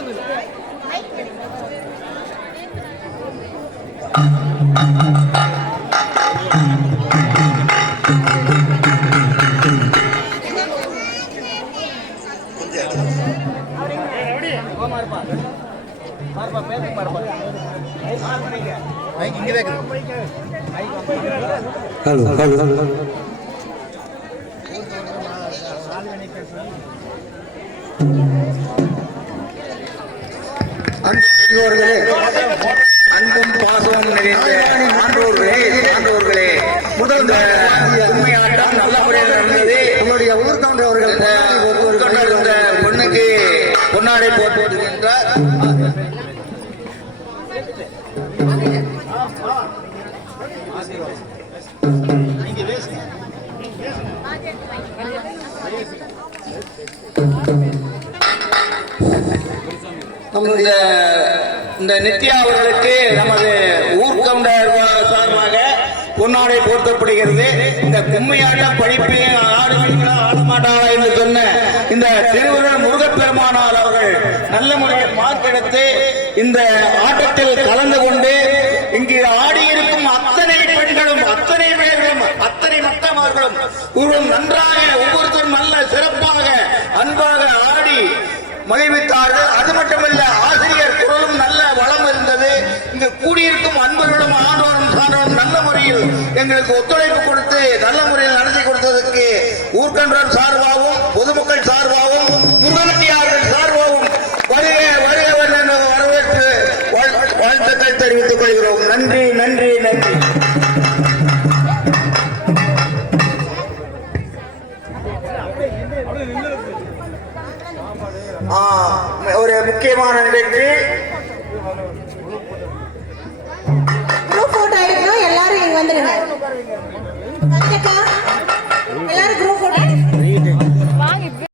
அன்பும் பாசமும் நிறைந்த ஆண்டோர்களே முதல் உண்மையாட்டம் நல்ல முறையில் நடந்தது. உங்களுடைய ஊர்கவுண்டர் அவர்கள் இந்த பொண்ணுக்கு பொன்னாடை போட்டுகின்றார். இந்த நித்யா அவர்களுக்கு நமது ஊர்கவுண்டர் சார்பாக பொன்னாடை போர்த்தப்படுகிறது. இந்த கும்மியாட்டம் படிப்பீங்க ஆடுவீங்களா ஆடமாட்டாளா என்று சொன்ன இந்த திருவள்ளுவர் முருகப்பெருமானார் அவர்கள் நல்ல முறையில் மார்க் எடுத்து இந்த ஆட்டத்தில் கலந்து கொண்டு இங்கு ஆடியிருக்கும் அத்தனை பெண்களும் அத்தனை பேர்களும் அத்தனை மக்களும் நன்றாக ஒவ்வொருத்தரும் நல்ல சிறப்பாக அன்பாக ஆடி மகிழ்வித்தார்கள். அது மட்டுமல்ல, ஆசிரியர் குரலும் நல்ல வளம் இருந்தது. இங்கு கூடியிருக்கும் அன்பர்களும் ஆண்டோரும் சான்றோரும் நல்ல முறையில் எங்களுக்கு ஒத்துழைப்பு கொடுத்து நல்ல முறையில் நடத்தி கொடுத்ததற்கு ஊர்கன்றர் சார்பாகவும் பொதுமக்கள் சார்பாகவும் முருகனடியார்கள் சார்பாகவும் வருக வருக என்ற வரவேற்று வாழ்த்துக்கள் தெரிவித்துக் கொள்கிறோம். நன்றி நன்றி நன்றி. ஒரு முக்கியமான நிகழ்ச்சி எல்லாரும் இங்க வந்துருங்க.